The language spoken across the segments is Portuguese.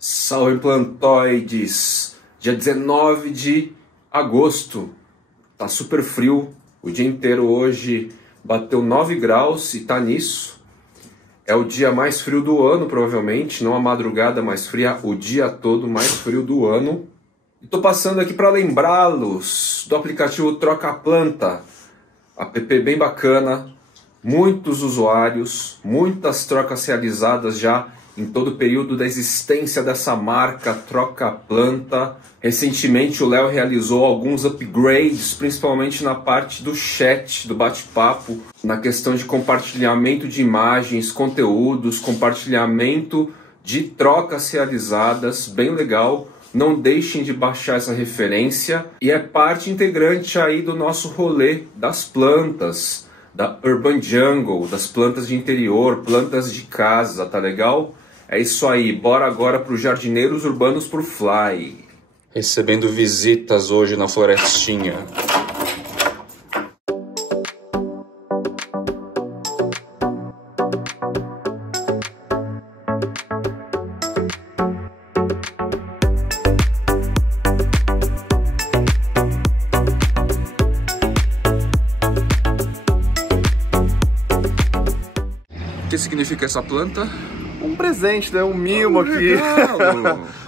Salve plantoides! Dia 19 de agosto, tá super frio, o dia inteiro hoje bateu 9 graus e tá nisso. É o dia mais frio do ano, provavelmente, não a madrugada mais fria, o dia todo mais frio do ano. E tô passando aqui para lembrá-los do aplicativo Troca Planta, app bem bacana, muitos usuários, muitas trocas realizadas já em todo o período da existência dessa marca Troca Planta. Recentemente o Léo realizou alguns upgrades, principalmente na parte do chat, do bate-papo, na questão de compartilhamento de imagens, conteúdos, compartilhamento de trocas realizadas, bem legal. Não deixem de baixar essa referência e é parte integrante aí do nosso rolê das plantas, da Urban Jungle, das plantas de interior, plantas de casa, tá legal? É isso aí, bora agora para os Jardineiros Urbanos por Fly. Recebendo visitas hoje na florestinha. O que significa essa planta? Um presente, né? Um mimo aqui.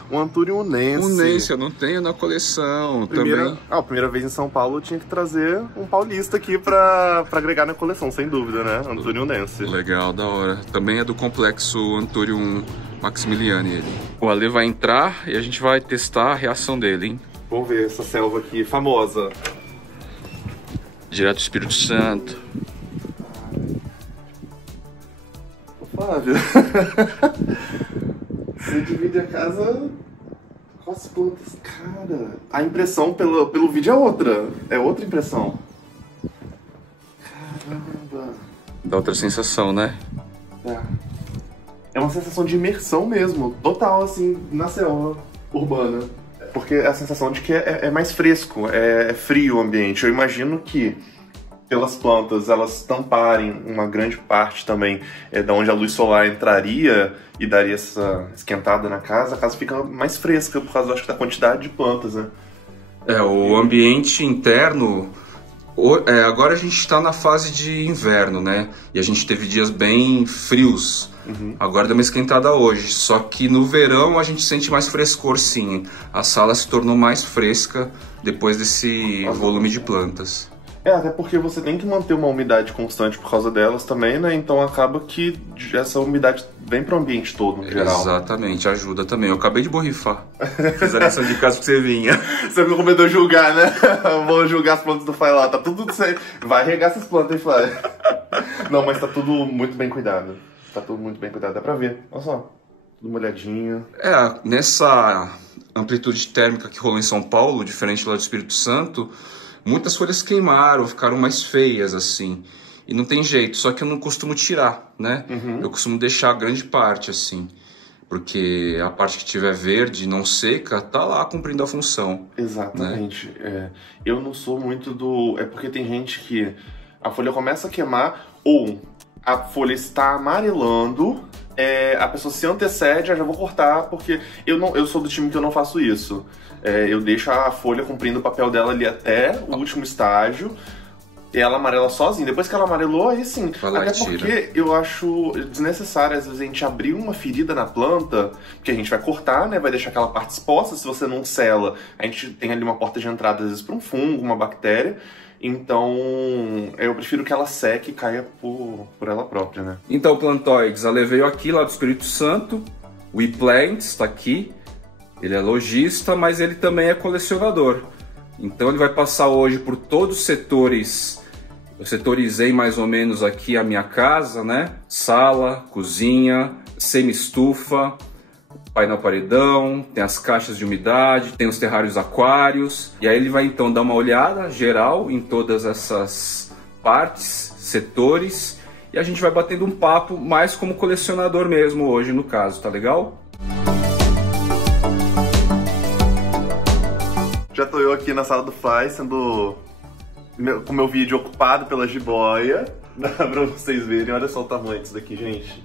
Um Anthurium unense. Unense, eu não tenho na coleção também. Primeira vez em São Paulo eu tinha que trazer um paulista aqui pra agregar na coleção, sem dúvida, né? Anthurium unense. Legal, da hora. Também é do complexo Anthurium Maximiliani ele. O Ale vai entrar e a gente vai testar a reação dele, hein? Vamos ver essa selva aqui, famosa. Direto do Espírito Santo. Flávio, você divide a casa com as plantas, cara. A impressão pelo vídeo é outra impressão. Caramba. Dá outra sensação, né? É uma sensação de imersão mesmo, total assim, na selva urbana. Porque é a sensação de que é mais fresco, é frio o ambiente. Eu imagino que pelas plantas elas tamparem uma grande parte também da onde a luz solar entraria e daria essa esquentada na casa, a casa fica mais fresca por causa, acho que, da quantidade de plantas, né? O ambiente interno, agora a gente está na fase de inverno, né? E a gente teve dias bem frios. Agora deu uma esquentada hoje, só que no verão a gente sente mais frescor, sim. A sala se tornou mais fresca depois desse volume de plantas. Até porque você tem que manter uma umidade constante por causa delas também, né? Então acaba que essa umidade vem pro ambiente todo, no geral. Exatamente, ajuda também. Eu acabei de borrifar. Fiz a lição de casa que você vinha. Você me recomendou julgar, né? Eu vou julgar as plantas do Fly lá. Tá tudo certo. Vai regar essas plantas, hein, Fly? Não, mas tá tudo muito bem cuidado. Tá tudo muito bem cuidado. Dá pra ver. Olha só. Tudo molhadinho. Nessa amplitude térmica que rolou em São Paulo, diferente lá do Espírito Santo, muitas folhas queimaram, ficaram mais feias, assim. E não tem jeito, só que eu não costumo tirar, né? Eu costumo deixar grande parte, assim. Porque a parte que tiver verde, não seca, tá lá cumprindo a função. Exatamente. Né? Eu não sou muito do... É porque tem gente que a folha começa a queimar ou a folha está amarelando, a pessoa se antecede, já vou cortar, porque eu sou do time que eu não faço isso. Eu deixo a folha cumprindo o papel dela ali até o último estágio, e ela amarela sozinha. Depois que ela amarelou, aí sim. Até porque eu acho desnecessário, às vezes, a gente abrir uma ferida na planta, porque a gente vai cortar, né? Vai deixar aquela parte exposta, se você não sela. A gente tem ali uma porta de entrada, às vezes, para um fungo, uma bactéria. Então, eu prefiro que ela seque e caia por ela própria, né? Então, plantoides, a veio aqui lá do Espírito Santo, o ePlants está aqui. Ele é lojista, mas ele também é colecionador. Então ele vai passar hoje por todos os setores. Eu setorizei mais ou menos aqui a minha casa, né? Sala, cozinha, semi-estufa, painel paredão, tem as caixas de umidade, tem os terrários aquários. E aí ele vai então dar uma olhada geral em todas essas partes, setores. E a gente vai batendo um papo mais como colecionador mesmo hoje no caso, tá legal? Já tô eu aqui na sala do Fly, com meu vídeo ocupado pela jiboia, pra vocês verem. Olha só o tamanho disso daqui, gente.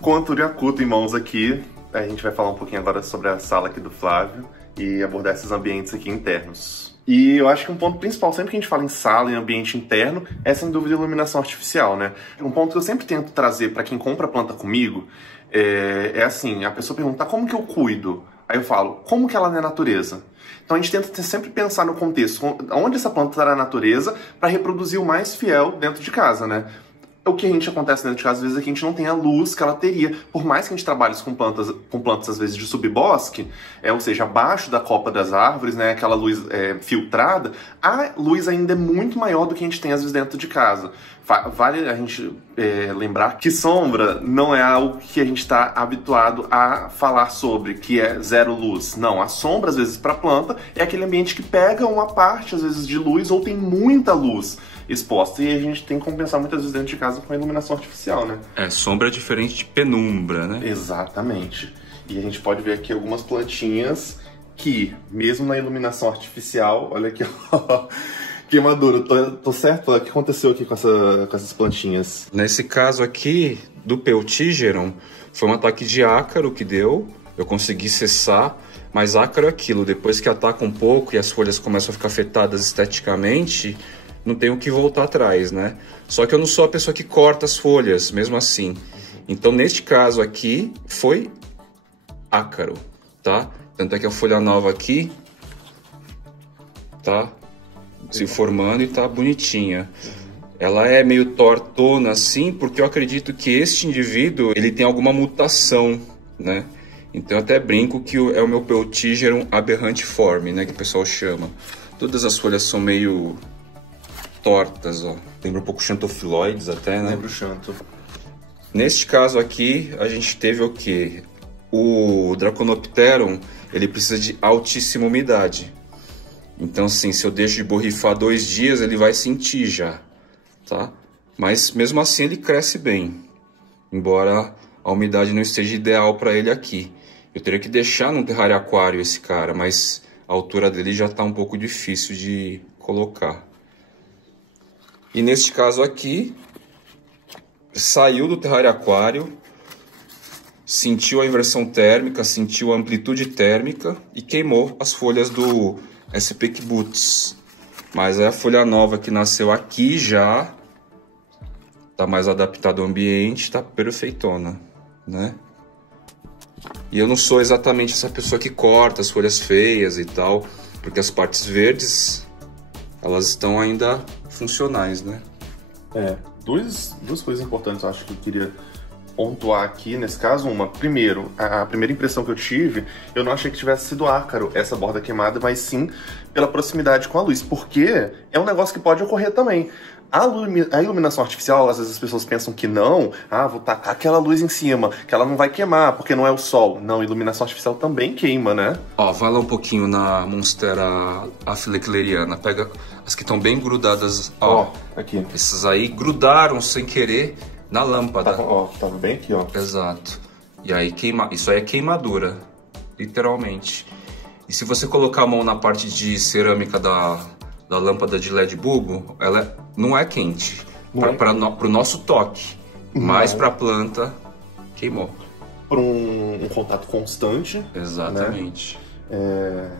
Com a Túlio Acuto em mãos aqui, a gente vai falar um pouquinho agora sobre a sala aqui do Flávio e abordar esses ambientes aqui internos. E eu acho que um ponto principal, sempre que a gente fala em sala e ambiente interno, é sem dúvida a iluminação artificial, né? Um ponto que eu sempre tento trazer para quem compra planta comigo é assim, a pessoa pergunta, como que eu cuido? Aí eu falo, como que ela é na natureza? Então a gente tenta sempre pensar no contexto, onde essa planta está na natureza, para reproduzir o mais fiel dentro de casa, né? O que a gente acontece dentro de casa, às vezes, é que a gente não tem a luz que ela teria. Por mais que a gente trabalhe com plantas às vezes, de subbosque, ou seja, abaixo da copa das árvores, né, aquela luz filtrada, a luz ainda é muito maior do que a gente tem, às vezes, dentro de casa. Vale a gente lembrar que sombra não é algo que a gente está habituado a falar sobre, que é zero luz. Não, a sombra, às vezes, para a planta, é aquele ambiente que pega uma parte, às vezes, de luz ou tem muita luz exposta. E a gente tem que compensar muitas vezes dentro de casa com a iluminação artificial, né? Sombra é diferente de penumbra, né? Exatamente. E a gente pode ver aqui algumas plantinhas que, mesmo na iluminação artificial, olha aqui, ó, queimadura. Tô certo? O que aconteceu aqui com essas plantinhas? Nesse caso aqui, do Peltigeron, foi um ataque de ácaro que deu. Eu consegui cessar, mas ácaro é aquilo. Depois que ataca um pouco e as folhas começam a ficar afetadas esteticamente, não tenho que voltar atrás, né? Só que eu não sou a pessoa que corta as folhas, mesmo assim. Então, neste caso aqui, foi ácaro, tá? Tanto é que a folha nova aqui tá se formando e tá bonitinha. Ela é meio tortona assim, porque eu acredito que este indivíduo, ele tem alguma mutação, né? Então eu até brinco que é o meu Peltigeron aberrantiforme, né? Que o pessoal chama. Todas as folhas são meio tortas, ó. Lembra um pouco xanthophylloides até, né? Lembra o xanto. Neste caso aqui, a gente teve o quê? O Draconopteron, ele precisa de altíssima umidade. Então, assim, se eu deixo de borrifar 2 dias, ele vai sentir já, tá? Mas, mesmo assim, ele cresce bem. Embora a umidade não esteja ideal para ele aqui. Eu teria que deixar num terrário aquário esse cara, mas a altura dele já está um pouco difícil de colocar. E neste caso aqui, saiu do terrário aquário, sentiu a inversão térmica, sentiu a amplitude térmica e queimou as folhas do SP Kibbutz. Mas aí a folha nova que nasceu aqui já está mais adaptada ao ambiente, está perfeitona, né? E eu não sou exatamente essa pessoa que corta as folhas feias e tal, porque as partes verdes, elas estão ainda funcionais, né? Duas coisas importantes, eu acho que eu queria pontuar aqui nesse caso. Primeiro, a primeira impressão que eu tive, eu não achei que tivesse sido ácaro essa borda queimada, mas sim pela proximidade com a luz, porque é um negócio que pode ocorrer também. A iluminação artificial, às vezes as pessoas pensam que não, vou tacar aquela luz em cima, que ela não vai queimar, porque não é o sol. Não, a iluminação artificial também queima, né? Ó, vai lá um pouquinho na Monstera afilecleriana, pega as que estão bem grudadas, ó. Aqui. Essas aí grudaram sem querer na lâmpada. Tava bem aqui, ó. Exato. E aí isso aí é queimadura, literalmente. E se você colocar a mão na parte de cerâmica da lâmpada de LED bulbo, ela não é quente para o nosso toque, mas para a planta queimou. Por um contato constante. Exatamente. Né?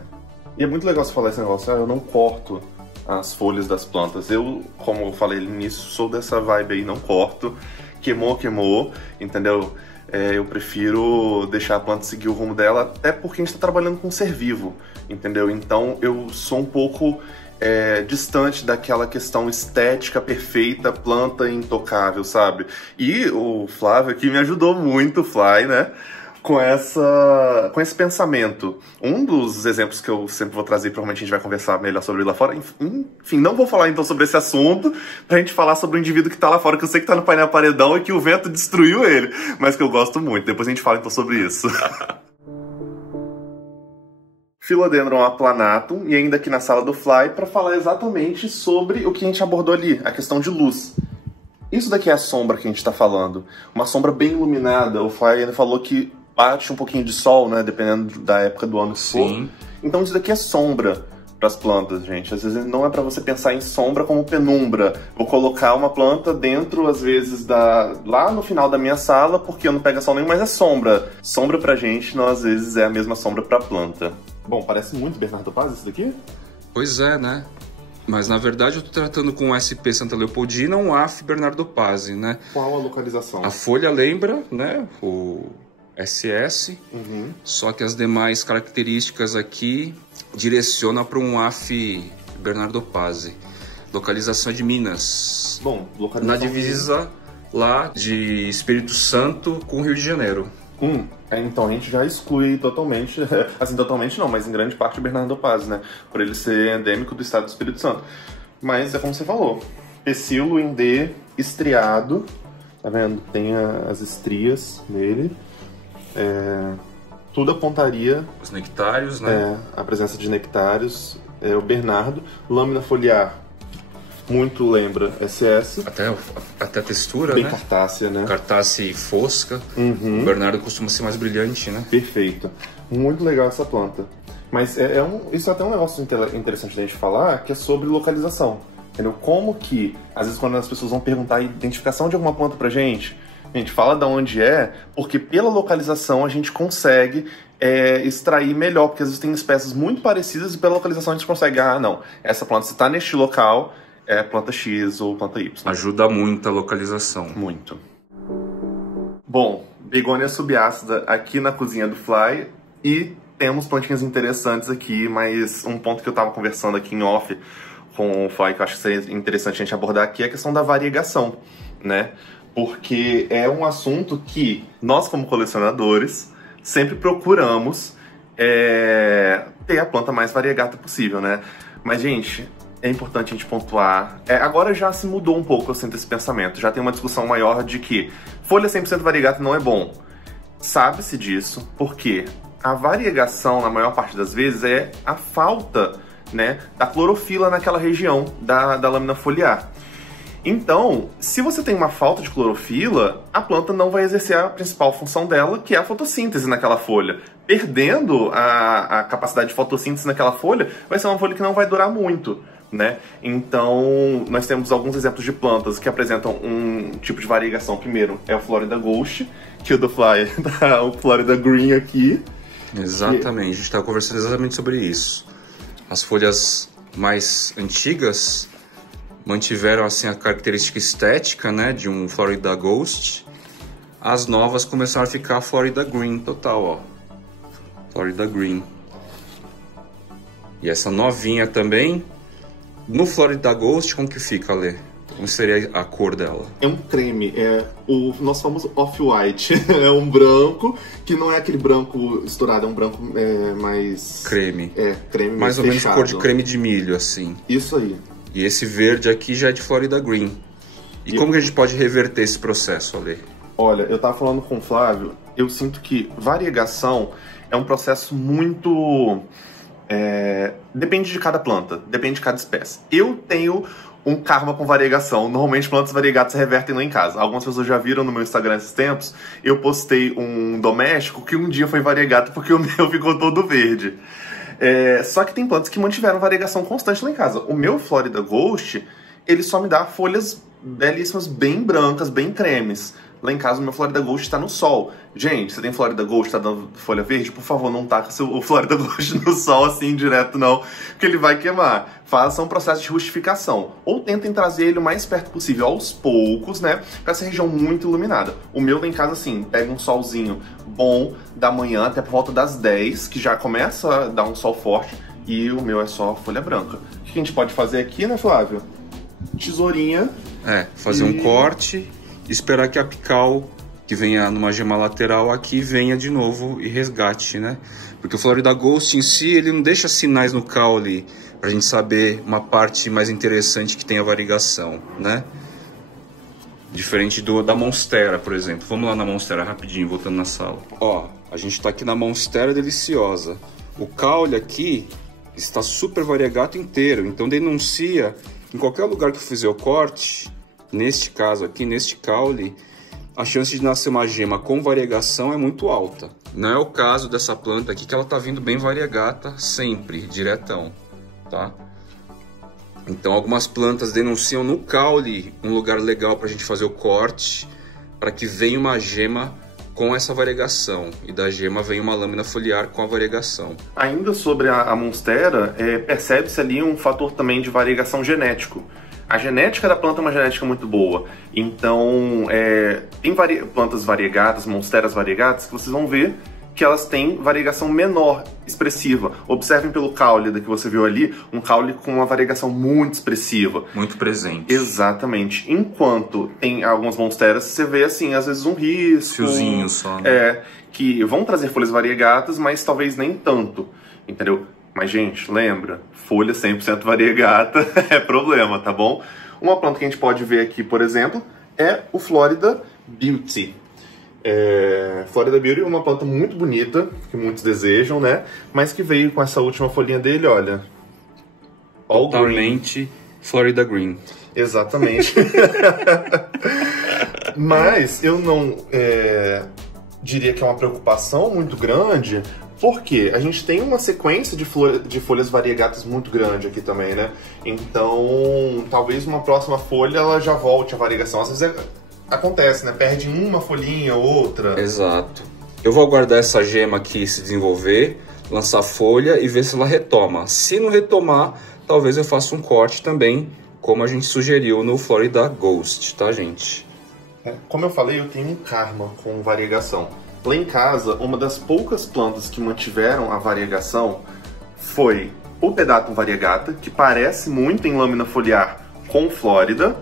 E é muito legal você falar esse negócio, eu não corto as folhas das plantas. Eu, como eu falei no início, sou dessa vibe aí, não corto. Queimou, entendeu? Eu prefiro deixar a planta seguir o rumo dela, até porque a gente está trabalhando com ser vivo, entendeu? Então eu sou um pouco distante daquela questão estética perfeita, planta intocável, sabe? E o Flávio aqui me ajudou muito, Fly, né? Com esse pensamento. Um dos exemplos que eu sempre vou trazer, provavelmente a gente vai conversar melhor sobre lá fora. Enfim, não vou falar então sobre esse assunto, pra gente falar sobre o indivíduo que tá lá fora, que eu sei que tá no painel paredão e que o vento destruiu ele, mas que eu gosto muito. Depois a gente fala então sobre isso. Philodendron aplanatum, e ainda aqui na sala do Fly, para falar exatamente sobre o que a gente abordou ali, a questão de luz. Isso daqui é a sombra que a gente está falando. Uma sombra bem iluminada. O Fly ainda falou que bate um pouquinho de sol, né? Dependendo da época do ano que for. Então isso daqui é sombra. para as plantas, gente. Às vezes não é para você pensar em sombra como penumbra. Vou colocar uma planta dentro, às vezes, lá no final da minha sala, porque eu não pego sol nenhum, mas é sombra. Sombra pra gente, não às vezes é a mesma sombra pra planta. Bom, parece muito Bernardo Paz isso daqui? Pois é, né? Mas na verdade eu tô tratando com o SP Santa Leopoldina, um AF Bernardo Paz, né? Qual a localização? A folha lembra, né? O SS, só que as demais características aqui direciona para um AF Bernardo Paz. Localização de Minas. Bom, localização na divisa lá de Espírito Santo com Rio de Janeiro. Então a gente já exclui totalmente, assim, totalmente não, mas em grande parte o Bernardo Paz, né? Por ele ser endêmico do estado do Espírito Santo. Mas é como você falou, pecíolo em D estriado, tá vendo? Tem as estrias nele. Tudo apontaria... Os nectários, né? A presença de nectários. O Bernardo. Lâmina foliar, muito lembra SS. Até a textura, bem né? Cartácea, né? Cartácea e fosca. O Bernardo costuma ser mais brilhante, né? Perfeito. Muito legal essa planta. Mas isso é até um negócio interessante da gente falar, que é sobre localização. Entendeu? Como que, às vezes, quando as pessoas vão perguntar a identificação de alguma planta pra gente fala de onde é, porque pela localização a gente consegue extrair melhor, porque às vezes tem espécies muito parecidas e pela localização a gente consegue, não, essa planta se está neste local, é planta X ou planta Y. Ajuda muito a localização. Muito. Bom, begônia subácida aqui na cozinha do Fly e temos plantinhas interessantes aqui, mas um ponto que eu estava conversando aqui em off com o Fly que eu acho que seria interessante a gente abordar aqui é a questão da variegação, né? Porque é um assunto que nós, como colecionadores, sempre procuramos ter a planta mais variegata possível, né? Mas, gente, é importante a gente pontuar. Agora já se mudou um pouco, eu sinto esse pensamento. Já tem uma discussão maior de que folha 100% variegata não é bom. Sabe-se disso, porque a variegação, na maior parte das vezes, é a falta, né, da clorofila naquela região da lâmina foliar. Então, se você tem uma falta de clorofila, a planta não vai exercer a principal função dela, que é a fotossíntese naquela folha. Perdendo a capacidade de fotossíntese naquela folha, vai ser uma folha que não vai durar muito, né? Então, nós temos alguns exemplos de plantas que apresentam um tipo de variegação. Primeiro é o Florida Ghost, que o do Fly tá o Florida Green aqui. Exatamente, a gente está conversando exatamente sobre isso. As folhas mais antigas mantiveram assim a característica estética, né, de um Florida Ghost. As novas começaram a ficar Florida Green total, ó. Florida Green. E essa novinha também, no Florida Ghost, como que fica, Lê? Como seria a cor dela? É um creme, o nosso famoso off-white. É um branco, que não é aquele branco estourado, é um branco mais... Creme. Creme mais ou menos fechado. Cor de creme de milho, assim. Isso aí. E esse verde aqui já é de Florida Green. E como que a gente pode reverter esse processo, Ale? Olha, eu tava falando com o Flávio, eu sinto que variegação é um processo muito... depende de cada planta, depende de cada espécie. Eu tenho um karma com variegação. Normalmente plantas variegadas se revertem lá em casa. Algumas pessoas já viram no meu Instagram esses tempos, eu postei um doméstico que um dia foi variegado porque o meu ficou todo verde. Só que tem plantas que mantiveram variegação constante lá em casa. O meu Florida Ghost, ele só me dá folhas belíssimas, bem brancas, bem cremes. Lá em casa o meu Florida Ghost está no sol. Gente, você tem Florida Ghost, está dando folha verde? Por favor, não taca o Florida Ghost no sol assim direto não, porque ele vai queimar. Faça um processo de rustificação. Ou tentem trazer ele o mais perto possível, aos poucos, né? Para essa região muito iluminada. O meu lá em casa, assim, pega um solzinho bom da manhã até por volta das 10, que já começa a dar um sol forte, e o meu é só folha branca. O que a gente pode fazer aqui, né, Flávio? Tesourinha. Fazer um corte, esperar que a apical, que venha numa gema lateral aqui, venha de novo e resgate, né? Porque o Florida Ghost em si, ele não deixa sinais no caule pra gente saber uma parte mais interessante que tem a variegação, né? Diferente da Monstera, por exemplo. Vamos lá na Monstera rapidinho, voltando na sala. Ó, a gente tá aqui na Monstera deliciosa. O caule aqui está super variegato inteiro, então denuncia em qualquer lugar que eu fizer o corte, neste caso aqui, neste caule, a chance de nascer uma gema com variegação é muito alta. Não é o caso dessa planta aqui, que ela tá vindo bem variegata sempre, diretão. tá? Então algumas plantas denunciam no caule um lugar legal para a gente fazer o corte, para que venha uma gema com essa variegação, e da gema vem uma lâmina foliar com a variegação. Ainda sobre a monstera, percebe-se ali um fator também de variegação genético. A genética da planta é uma genética muito boa, então tem plantas variegadas, monsteras variegadas, que vocês vão ver que elas têm variegação menor, expressiva. Observem pelo caule que você viu ali, um caule com uma variegação muito expressiva. Muito presente. Exatamente. Enquanto tem algumas monsteras, você vê assim, às vezes um risco. Fiozinho só, né? Que vão trazer folhas variegadas, mas talvez nem tanto, entendeu? Mas, gente, lembra, folha 100% variegata é problema, tá bom? Uma planta que a gente pode ver aqui, por exemplo, é o Florida Beauty. Florida Beauty é uma planta muito bonita, que muitos desejam, né? Mas que veio com essa última folhinha dele, olha. Totalmente Florida Green. Exatamente. Mas eu não diria que é uma preocupação muito grande, porque a gente tem uma sequência de folhas variegatas muito grande aqui também, né? Então, talvez uma próxima folha ela já volte a variegação. Às vezes acontece, né? Perde uma folhinha, outra. Exato. Eu vou aguardar essa gema aqui se desenvolver, lançar folha e ver se ela retoma. Se não retomar, talvez eu faça um corte também, como a gente sugeriu no Florida Ghost, tá, gente? Como eu falei, eu tenho um karma com variegação. Lá em casa, uma das poucas plantas que mantiveram a variegação foi o Pedatum variegata, que parece muito em lâmina foliar com Florida.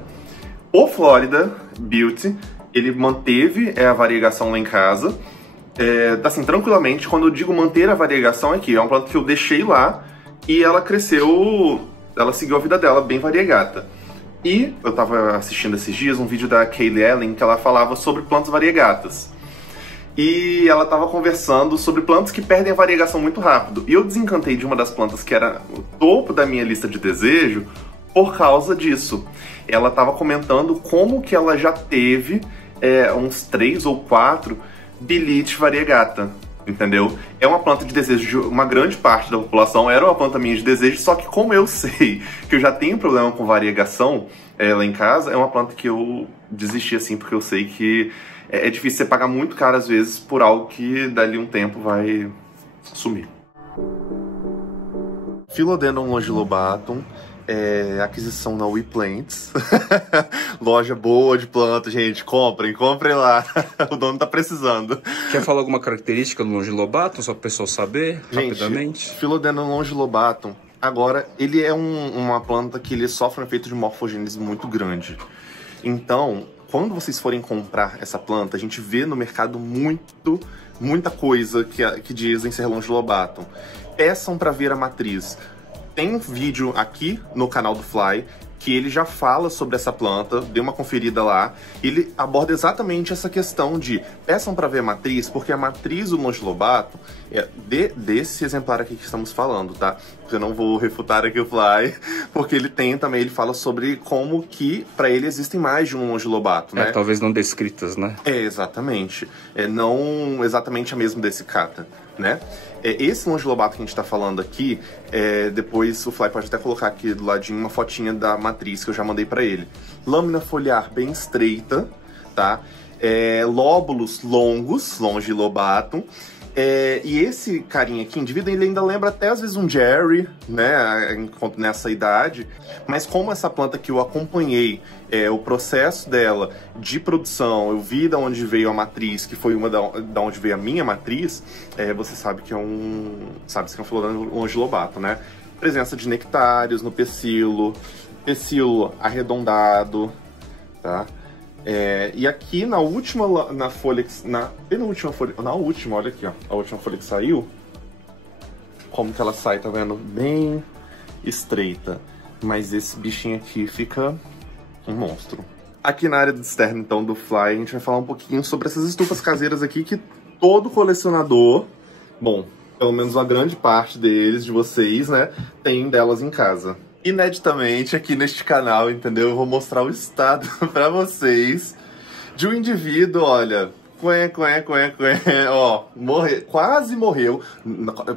O Florida Beauty, ele manteve a variegação lá em casa, assim, tranquilamente. Quando eu digo manter a variegação aqui, é uma planta que eu deixei lá e ela cresceu, ela seguiu a vida dela bem variegata. E eu tava assistindo esses dias um vídeo da Kaylee Ellen que ela falava sobre plantas variegatas. E ela tava conversando sobre plantas que perdem a variegação muito rápido. E eu desencantei de uma das plantas que era o topo da minha lista de desejo por causa disso. Ela estava comentando como que ela já teve uns 3 ou 4 Bilite variegata, entendeu? É uma planta de desejo de uma grande parte da população, era uma planta minha de desejo, só que como eu sei que eu já tenho problema com variegação lá em casa, é uma planta que eu desisti assim, porque eu sei que é difícil você pagar muito caro às vezes por algo que dali um tempo vai sumir. Philodendron longilobatum, aquisição na WePlants. Loja boa de planta, gente. Comprem lá. O dono tá precisando. Quer falar alguma característica do longilobatum, só para o pessoal saber, gente, rapidamente? Philodendron longilobatum, agora, ele é uma planta que ele sofre um efeito de morfogênese muito grande. Então, quando vocês forem comprar essa planta, a gente vê no mercado muita coisa que dizem ser longilobatum. Peçam para ver a matriz. Tem um vídeo aqui no canal do Fly que ele já fala sobre essa planta, dê uma conferida lá. Ele aborda exatamente essa questão de peçam para ver a matriz, porque a matriz do longilobatum é desse exemplar aqui que estamos falando, tá? Eu não vou refutar aqui o Fly, porque ele fala sobre como que para ele existem mais de um longilobatum, né? Talvez não descritas, né? Exatamente. Não exatamente a mesma desse cata, né? Esse longilobatum que a gente está falando aqui, depois o Fly pode até colocar aqui do ladinho uma fotinha da matriz que eu já mandei para ele. Lâmina foliar bem estreita, tá? Lóbulos longos, longilobatum. E esse carinha aqui, indivíduo, ele ainda lembra até às vezes um Jerry, né, nessa idade, mas como essa planta que eu acompanhei, o processo dela de produção, eu vi de onde veio a matriz, que foi uma da onde veio a minha matriz, você sabe que é um Philodendron longilobatum, né? Presença de nectários no pecíolo arredondado, tá? E aqui na última, penúltima folha, olha aqui, ó, a última folha que saiu, como que ela sai, tá vendo? Bem estreita, mas esse bichinho aqui fica um monstro. Aqui na área do externo, então, do Fly, a gente vai falar um pouquinho sobre essas estufas caseiras aqui que todo colecionador, bom, pelo menos uma grande parte deles, de vocês, né, tem delas em casa. Ineditamente aqui neste canal, entendeu? Eu vou mostrar o estado pra vocês de um indivíduo, olha, Ó, quase morreu,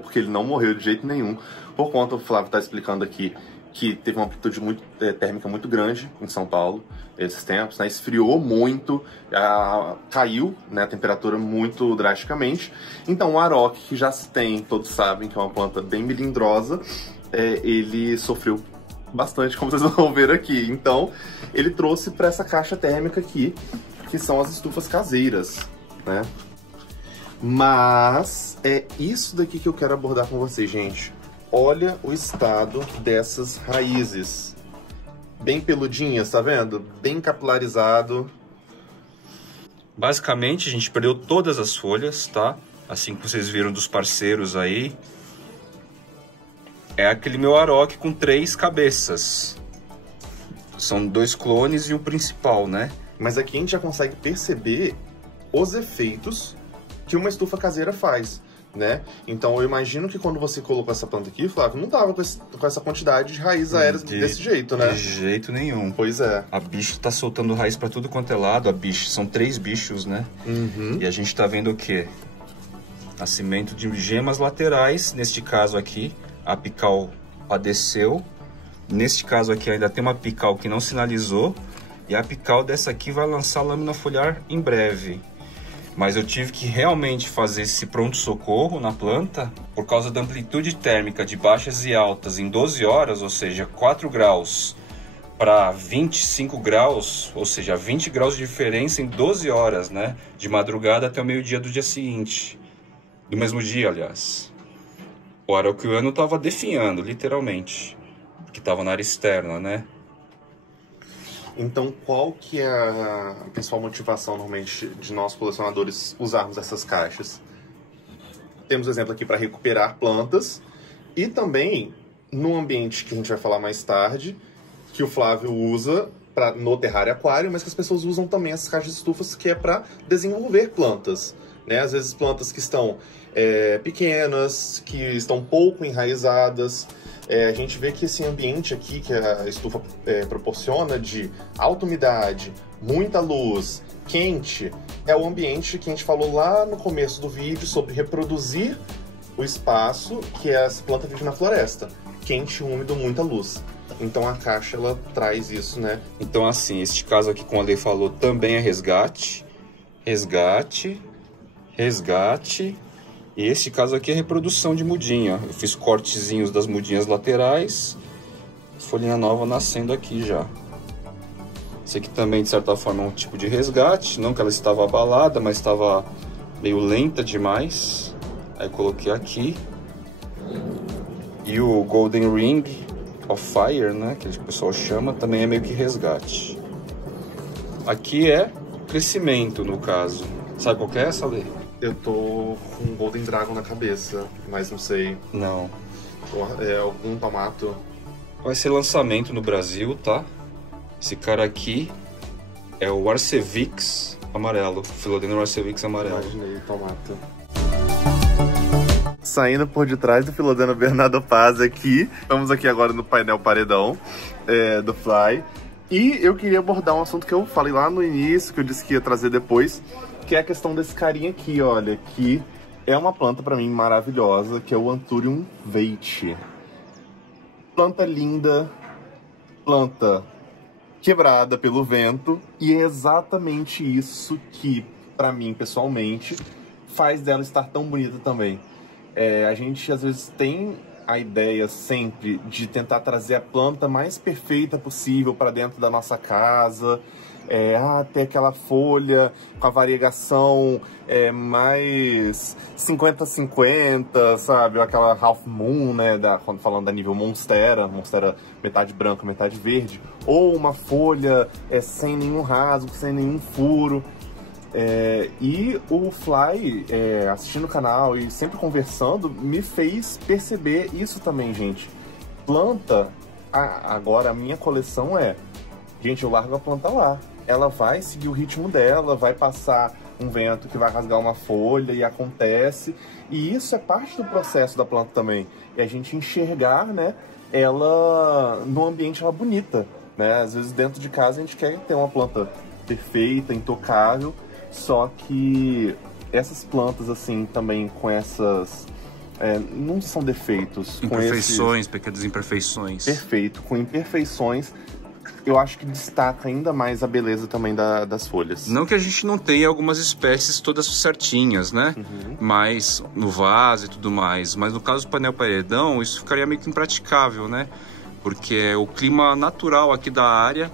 porque ele não morreu de jeito nenhum, por conta, o Flávio tá explicando aqui, que teve uma amplitude térmica muito grande em São Paulo esses tempos, né? Esfriou muito, caiu, né, a temperatura muito drasticamente. Então o Aroque, que já se tem, todos sabem que é uma planta bem melindrosa, ele sofreu bastante, como vocês vão ver aqui. Então ele trouxe para essa caixa térmica aqui, que são as estufas caseiras, né? Mas é isso daqui que eu quero abordar com vocês, gente. Olha o estado dessas raízes. Bem peludinhas, tá vendo? Bem capilarizado. Basicamente, a gente perdeu todas as folhas, tá? Assim que vocês viram dos parceiros aí. É aquele meu Aroque com 3 cabeças. São 2 clones e o principal, né? Mas aqui a gente já consegue perceber os efeitos que uma estufa caseira faz, né? Então eu imagino que quando você colocou essa planta aqui, Flávio, não tava com essa quantidade de raízes aéreas desse jeito, né? De jeito nenhum. Pois é. A bicho tá soltando raiz pra tudo quanto é lado. São 3 bichos, né? Uhum. E a gente tá vendo o quê? Nascimento de gemas laterais. Neste caso aqui, a apical padeceu. Neste caso aqui ainda tem uma apical que não sinalizou. E a apical dessa aqui vai lançar lâmina foliar em breve. Mas eu tive que realmente fazer esse pronto-socorro na planta por causa da amplitude térmica de baixas e altas em 12 horas, ou seja, 4 graus para 25 graus, ou seja, 20 graus de diferença em 12 horas, né? De madrugada até o meio-dia do dia seguinte. Do mesmo dia, aliás. O araucariano estava definhando, literalmente, porque estava na área externa, né? Então, qual que é a principal motivação, normalmente, de nós colecionadores usarmos essas caixas? Temos exemplo aqui para recuperar plantas e também, no ambiente que a gente vai falar mais tarde, que o Flávio usa no terrário aquário, mas que as pessoas usam também essas caixas de estufas, que é para desenvolver plantas, né? Às vezes plantas que estão pequenas, que estão pouco enraizadas. A gente vê que esse ambiente aqui que a estufa proporciona de alta umidade, muita luz, quente, é o ambiente que a gente falou lá no começo do vídeo sobre reproduzir o espaço que as plantas vivem na floresta. Quente, úmido, muita luz. Então a caixa, ela traz isso, né? Então assim, este caso aqui, como a Lei falou, também é resgate, resgate, resgate. E este caso aqui é reprodução de mudinha. Eu fiz cortezinhos das mudinhas laterais. Folhinha nova nascendo aqui já. Esse aqui também, de certa forma, é um tipo de resgate. Não que ela estava abalada, mas estava meio lenta demais. Aí coloquei aqui. E o Golden Ring of Fire, né, que o pessoal chama, também é meio que resgate. Aqui é crescimento, no caso. Sabe qual que é essa, Lê? Eu tô com um Golden Dragon na cabeça, mas não sei. Não. É algum tomato. Vai ser lançamento no Brasil, tá? Esse cara aqui é o Arcevix amarelo. Philodendron Arcevix amarelo. Imaginei, tomato. Saindo por detrás do Philodendron Bernardo Paz aqui. Estamos aqui agora no painel paredão do Fly. E eu queria abordar um assunto que eu falei lá no início, que eu disse que ia trazer depois, que é a questão desse carinha aqui, olha, que é uma planta pra mim maravilhosa, que é o Anthurium veitch. Planta linda, planta quebrada pelo vento, e é exatamente isso que, pra mim, pessoalmente, faz dela estar tão bonita também. A gente, às vezes, tem a ideia sempre de tentar trazer a planta mais perfeita possível para dentro da nossa casa, ter aquela folha com a variegação mais 50-50, sabe? Ou aquela Half Moon, né? Falando da nível Monstera metade branca, metade verde. Ou uma folha sem nenhum rasgo, sem nenhum furo. E o Fly, assistindo o canal e sempre conversando, me fez perceber isso também, gente. Planta, agora a minha coleção gente, eu largo a planta lá. Ela vai seguir o ritmo dela, vai passar um vento que vai rasgar uma folha e acontece. E isso é parte do processo da planta também. É a gente enxergar, né, ela no ambiente ela bonita, né? Às vezes dentro de casa a gente quer ter uma planta perfeita, intocável, Só que essas plantas, assim, também com essas... não são defeitos. Imperfeições, pequenas imperfeições. Perfeito, com imperfeições, eu acho que destaca ainda mais a beleza também das folhas. Não que a gente não tenha algumas espécies todas certinhas, né? Mas no vaso e tudo mais. Mas no caso do painel paredão, isso ficaria meio que impraticável, né? Porque é o clima natural aqui da área,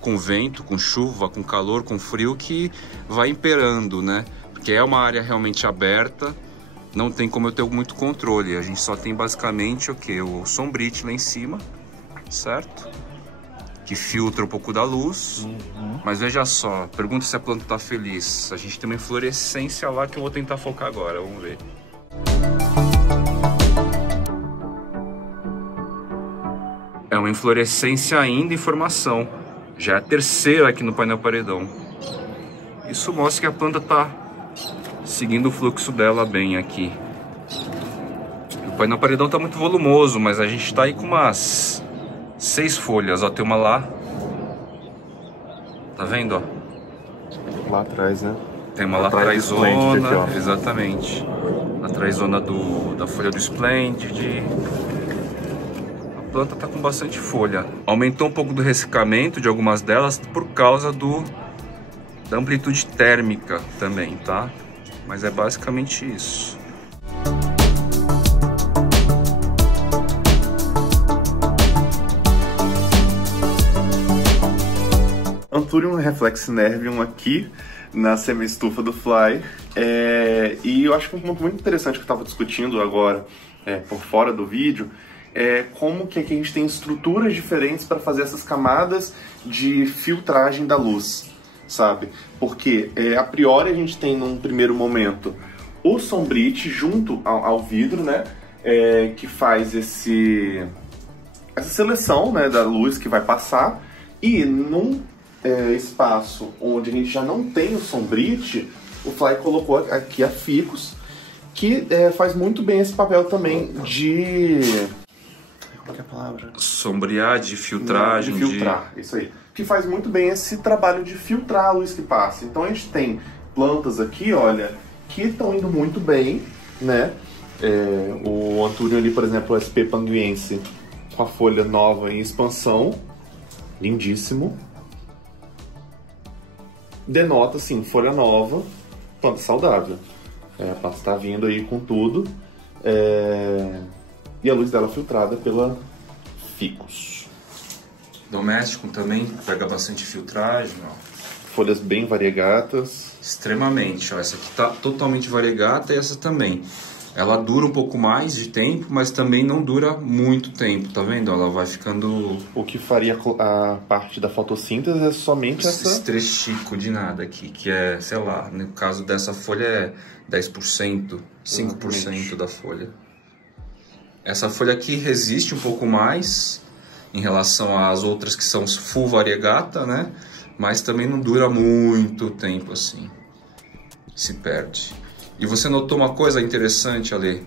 com vento, com chuva, com calor, com frio, que vai imperando, né? Porque é uma área realmente aberta, não tem como eu ter muito controle. A gente só tem basicamente o quê? O sombrite lá em cima, certo? Que filtra um pouco da luz. Mas veja só, pergunta se a planta tá feliz. A gente tem uma inflorescência lá que eu vou tentar focar agora, vamos ver. É uma inflorescência ainda em formação. Já é a terceira aqui no painel paredão. Isso mostra que a planta tá seguindo o fluxo dela bem aqui. O painel paredão tá muito volumoso, mas a gente tá aí com umas 6 folhas, ó, tem uma lá. Tá vendo, ó? Lá atrás, né? Tem uma lá atrásona, exatamente. Atrásona da folha do Splendid. A planta tá com bastante folha. Aumentou um pouco do ressecamento de algumas delas por causa da amplitude térmica também, tá? Mas é basicamente isso. Anthurium reflexnervium aqui na semi-estufa do Fly. E eu acho que um ponto muito interessante que eu estava discutindo agora por fora do vídeo é como que aqui a gente tem estruturas diferentes para fazer essas camadas de filtragem da luz, sabe? Porque a priori a gente tem num primeiro momento o sombrite junto ao vidro, né? Que faz essa seleção, né, da luz que vai passar, e num espaço onde a gente já não tem o sombrite, o Fly colocou aqui a ficus, que faz muito bem esse papel também de... Qual que é a palavra? Sombrear, de filtragem. De filtrar, isso aí. Que faz muito bem esse trabalho de filtrar a luz que passa. Então a gente tem plantas aqui, olha, que estão indo muito bem, né? O Anthurium ali, por exemplo, o SP panguiense, com a folha nova em expansão. Lindíssimo. Denota, assim, folha nova, planta saudável. A planta está vindo aí com tudo. E a luz dela filtrada pela ficus. Doméstico também, pega bastante filtragem, ó. Folhas bem variegatas. Extremamente, ó. Essa aqui tá totalmente variegata e essa também. Ela dura um pouco mais de tempo, mas também não dura muito tempo, tá vendo? Ela vai ficando... O que faria a parte da fotossíntese é somente esse trechico de nada aqui, que é, sei lá, no caso dessa folha é 10%, 5% da folha. Essa folha aqui resiste um pouco mais em relação às outras que são full variegata, né? Mas também não dura muito tempo assim. Se perde. E você notou uma coisa interessante, Ale?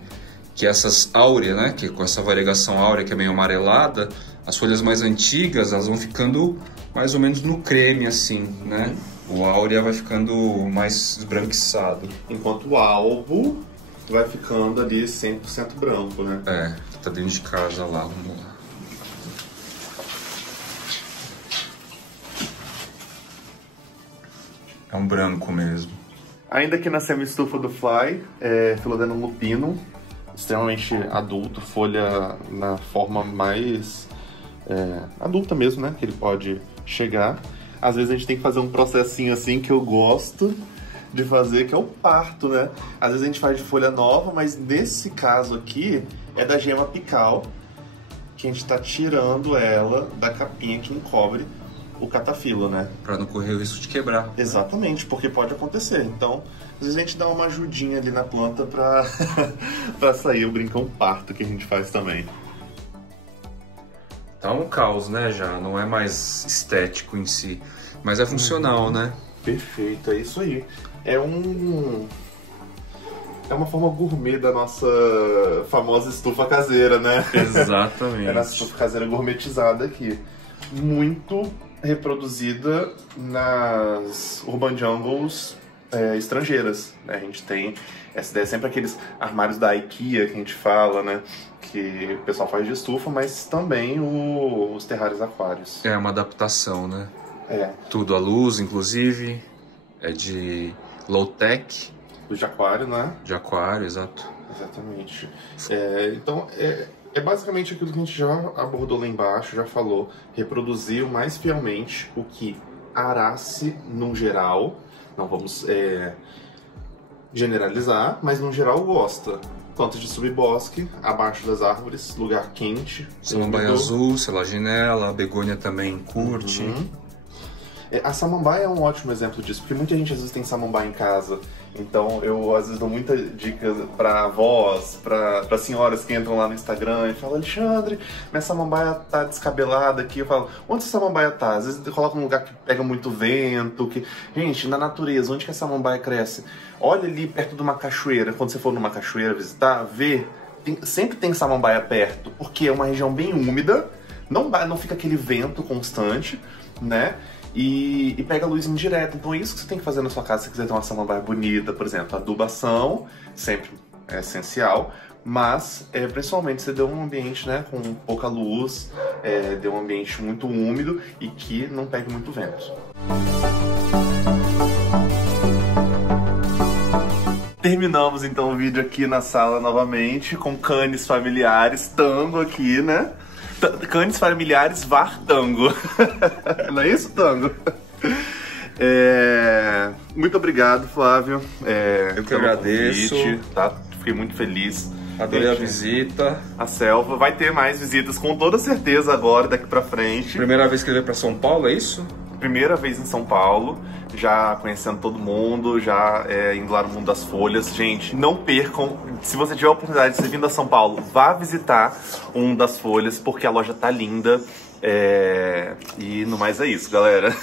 Que essas áureas, né? Que com essa variegação áurea que é meio amarelada, as folhas mais antigas, elas vão ficando mais ou menos no creme assim, né? O áurea vai ficando mais esbranquiçado. Enquanto o alvo vai ficando ali 100% branco, né? Tá dentro de casa lá, vamos lá. É um branco mesmo. Ainda aqui na semi-estufa do Fly, Philodendron lupinum, extremamente adulto, folha na forma mais adulta mesmo, né? Que ele pode chegar. Às vezes a gente tem que fazer um processinho assim que eu gosto de fazer, que é o parto, né? Às vezes a gente faz de folha nova, mas nesse caso aqui é da gema apical, que a gente tá tirando ela da capinha que encobre o catafilo, né? Pra não correr o risco de quebrar. Exatamente, porque pode acontecer. Então, às vezes a gente dá uma ajudinha ali na planta pra, pra sair o brincão parto que a gente faz também. Tá um caos, né, já? Não é mais estético em si, mas é funcional, né? Perfeito, é isso aí. É uma forma gourmet da nossa famosa estufa caseira, né? Exatamente. É a nossa estufa caseira gourmetizada aqui. Muito reproduzida nas urban jungles estrangeiras, né? A gente tem essa ideia, sempre aqueles armários da IKEA que a gente fala, né? Que o pessoal faz de estufa, mas também os terrários aquários. É uma adaptação, né? Tudo à luz, inclusive, é de low-tech. de aquário, né? De aquário, exato. Exatamente. Então, é basicamente aquilo que a gente já abordou lá embaixo, já falou. Reproduzir o mais fielmente o que Arace, num geral, não vamos generalizar, mas no geral gosta. Plantas de subbosque, abaixo das árvores, lugar quente. Samambaia azul, selaginela, a begônia também curte. A samambaia é um ótimo exemplo disso, porque muita gente às vezes tem samambaia em casa. Então eu às vezes dou muita dica para avós, para senhoras que entram lá no Instagram e falam: Alexandre, minha samambaia tá descabelada aqui. Eu falo: onde essa samambaia tá? Às vezes coloca num lugar que pega muito vento. Gente, na natureza, onde que a samambaia cresce? Olha ali perto de uma cachoeira. Quando você for numa cachoeira visitar, vê, sempre tem samambaia perto, porque é uma região bem úmida, não fica aquele vento constante, né? E pega a luz indireta. Então é isso que você tem que fazer na sua casa se você quiser ter uma samambaia bonita. Por exemplo, adubação, sempre é essencial, mas principalmente você deu um ambiente, né, com pouca luz, deu um ambiente muito úmido e que não pegue muito vento. Terminamos então o vídeo aqui na sala novamente, com canes familiares, tango aqui, né? Canes familiares var tango. Não é isso, tango? Muito obrigado, Flávio. Eu que agradeço. Convite, tá? Fiquei muito feliz. Adorei a visita. A selva. Vai ter mais visitas, com toda certeza, agora, daqui pra frente. Primeira vez que ele veio pra São Paulo, é isso? Primeira vez em São Paulo, já conhecendo todo mundo, já indo lá no Mundo das Folhas. Gente, não percam, se você tiver a oportunidade de ser vindo a São Paulo, vá visitar o Mundo das Folhas, porque a loja tá linda. E no mais é isso, galera.